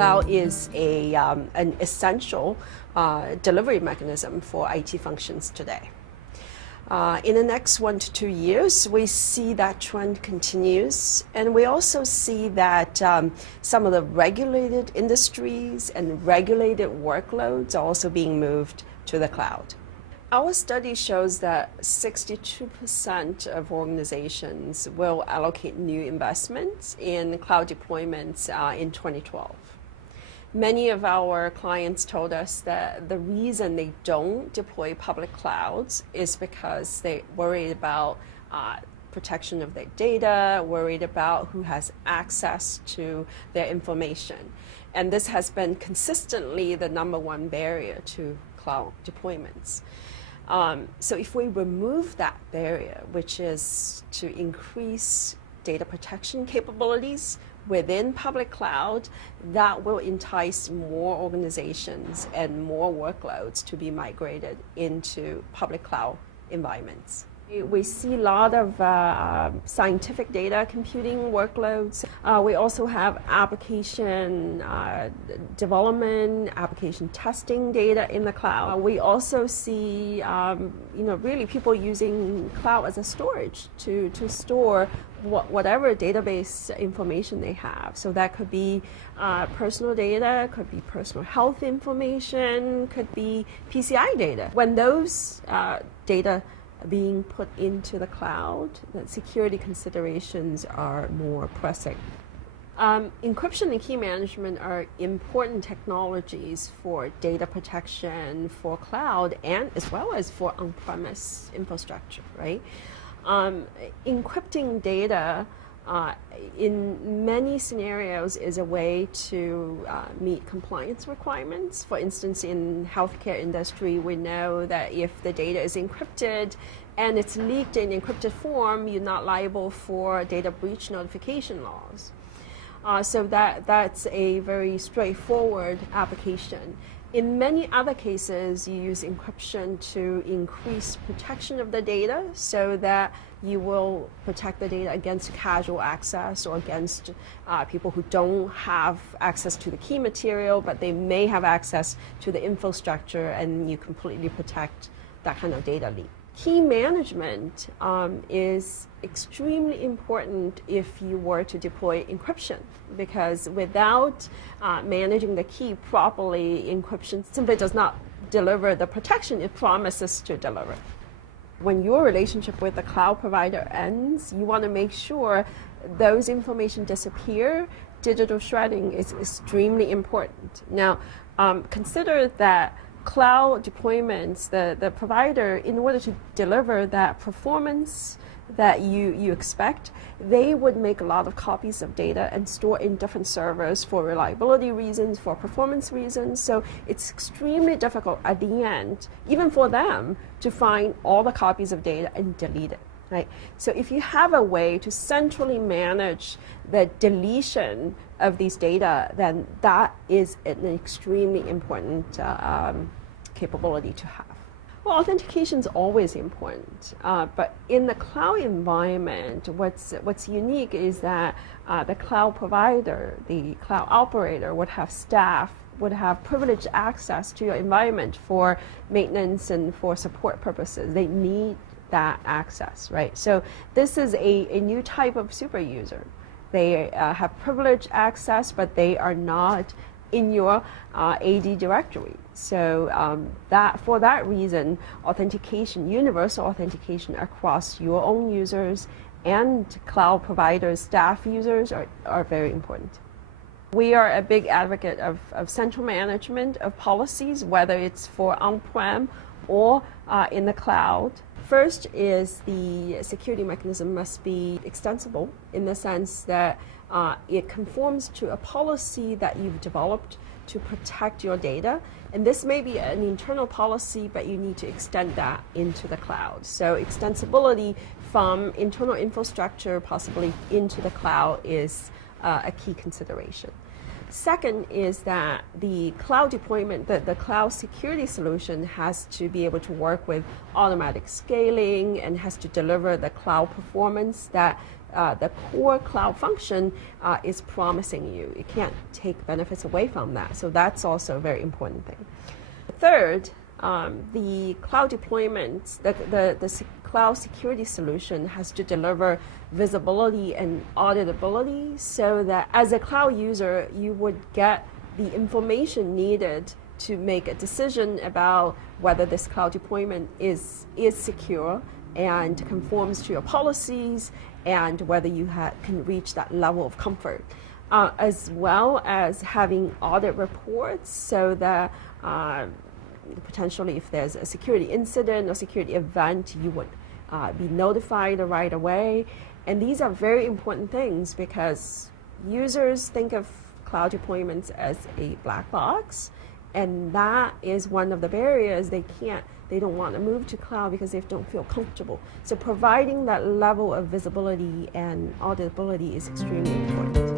Cloud is an essential delivery mechanism for IT functions today. In the next 1 to 2 years, we see that trend continues, and we also see that some of the regulated industries and regulated workloads are also being moved to the cloud. Our study shows that 62% of organizations will allocate new investments in cloud deployments in 2012. Many of our clients told us that the reason they don't deploy public clouds is because they're worried about protection of their data, worried about who has access to their information. And this has been consistently the #1 barrier to cloud deployments. So if we remove that barrier, which is to increase data protection capabilities within public cloud, that will entice more organizations and more workloads to be migrated into public cloud environments. We see a lot of scientific data computing workloads. We also have application development, application testing data in the cloud. We also see, really people using cloud as a storage to store whatever database information they have. So that could be personal data, could be personal health information, could be PCI data. When those data being put into the cloud, the security considerations are more pressing. Encryption and key management are important technologies for data protection for cloud and as well as for on-premise infrastructure, right? Encrypting data in many scenarios is a way to meet compliance requirements. For instance, in healthcare industry, we know that if the data is encrypted and it's leaked in encrypted form, you're not liable for data breach notification laws. So that's a very straightforward application. In many other cases, you use encryption to increase protection of the data so that you will protect the data against casual access or against people who don't have access to the key material, but they may have access to the infrastructure, and you completely protect that kind of data leak. Key management is extremely important if you were to deploy encryption, because without managing the key properly, encryption simply does not deliver the protection it promises to deliver. When your relationship with the cloud provider ends, you want to make sure those information disappear. Digital shredding is extremely important. Now, consider that cloud deployments, the provider, in order to deliver that performance that you expect, they would make a lot of copies of data and store in different servers for reliability reasons, for performance reasons. So it's extremely difficult at the end, even for them, to find all the copies of data and delete it. Right? So if you have a way to centrally manage the deletion of these data, then that is an extremely important capability to have. Well, authentication is always important, but in the cloud environment, what's unique is that the cloud provider, the cloud operator, would have staff, would have privileged access to your environment for maintenance and for support purposes. They need that access, right? So this is a new type of super user. They have privileged access, but they are not in your AD directory. So for that reason, authentication, universal authentication across your own users and cloud providers, staff users are very important. We are a big advocate of central management of policies, whether it's for on-prem or in the cloud. First is the security mechanism must be extensible in the sense that it conforms to a policy that you've developed to protect your data. And this may be an internal policy, but you need to extend that into the cloud. So extensibility from internal infrastructure possibly into the cloud is a key consideration. Second is that the cloud deployment, the cloud security solution has to be able to work with automatic scaling and has to deliver the cloud performance that the core cloud function is promising you. You can't take benefits away from that. So that's also a very important thing. Third, the cloud deployment, the cloud security solution has to deliver visibility and auditability so that as a cloud user, you would get the information needed to make a decision about whether this cloud deployment is secure and conforms to your policies and whether you can reach that level of comfort. As well as having audit reports so that potentially if there's a security incident or security event, you would be notified right away. And these are very important things because users think of cloud deployments as a black box, and that is one of the barriers. They don't want to move to cloud because they don't feel comfortable. So providing that level of visibility and auditability is extremely important.